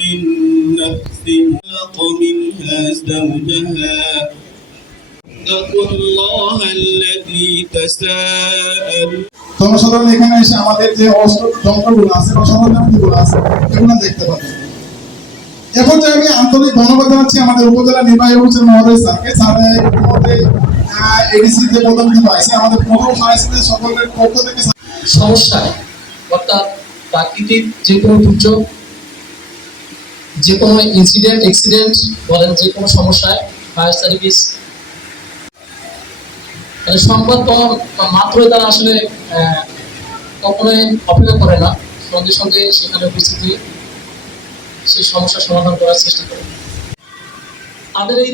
من نفس خلق منها زوجها اتقوا الله الذي تساءل জনসাধারণ এখানে এসে আমাদের যে যন্ত্রগুলো আছে বা সরঞ্জামগুলো আছে এগুলো দেখতে পাবেন। এখন যে আমি আন্তরিক ধন্যবাদ জানাচ্ছি আমাদের উপজেলা নির্বাহী অফিসার মহোদয় স্যারকে, স্যারের মধ্যে এডিসি যে পদক্ষেপ আছে আমাদের প্রথম সাংস্কৃতিক সকলের পক্ষ থেকে সমস্যায় অর্থাৎ প্রাকৃতিক যে কোনো দুর্যোগ, যে কোনো ইনসিডেন্ট অ্যাক্সিডেন্ট বলেন, যে কোনো সমস্যায় ফায়ার সার্ভিস সংবাদ পাওয়া মাত্রই তারা আসলে কখনোই অপেক্ষা করে না, সঙ্গে সঙ্গে সেখানে উপস্থিত হয়ে সেই সমস্যার সমাধান করার চেষ্টা করে। তাদের এই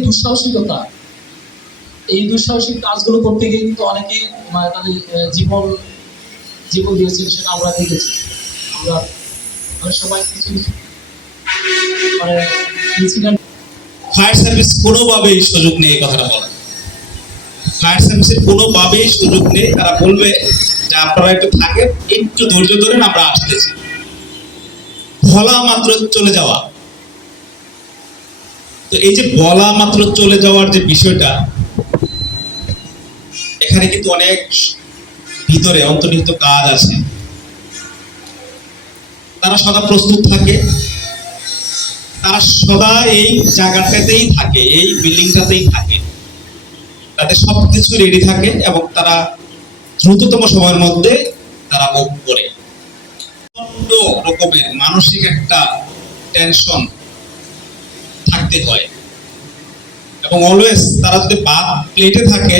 দুঃসাহসিক কাজগুলো করতে গিয়ে কিন্তু অনেকেই তাদের জীবন দিয়েছে, সেটা আমরা দেখেছি। আমরা সবাই কিছু ইনসিডেন্ট ফায়ার সার্ভিস কোনোভাবেই সুযোগ নেই এই কথাটা বলা। ফায়ার সার্ভিসের কোনোভাবেই সুযোগ নেই। তারা বলবে যে আপনারা একটু থাকেন, একটু ধৈর্য ধরেন, আমরা আসতেছি। বলা মাত্র চলে যাওয়া। তো এই যে বলা মাত্র চলে যাওয়ার যে বিষয়টা, এখানে কিন্তু অনেক ভিতরে অন্তর্নিহিত কাজ আছে। তারা সদা প্রস্তুত থাকে, তারা সদা এই জায়গাটাতেই থাকে, এই বিল্ডিংটাতেই থাকে, তাদের সবকিছু রেডি থাকে এবং তারা দ্রুততম সময়ের মধ্যে তারা মুভ করে। প্রচন্ড রকমের মানসিক একটা টেনশন থাকতে হয় এবং অলওয়েজ তারা যদি ভাত প্লেটে থাকে,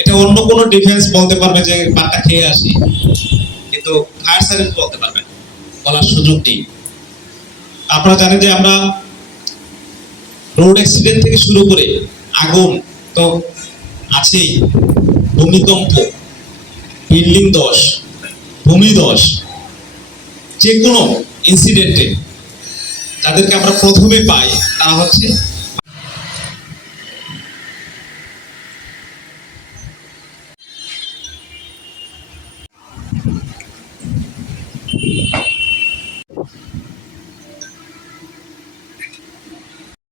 এটা অন্য কোনো ডিফেন্স বলতে পারবে যে ভাতটা খেয়ে আসি, কিন্তু ফায়ার সার্ভিস বলতে পারবে না, বলার সুযোগ নেই। আপনারা জানেন যে আমরা রোড অ্যাক্সিডেন্ট থেকে শুরু করে আগুন তো আছেই, ভূমিকম্প, বিল্ডিং ধস, ভূমিধস, যে কোনো ইনসিডেন্টে যাদেরকে আমরা প্রথমে পাই তারা হচ্ছে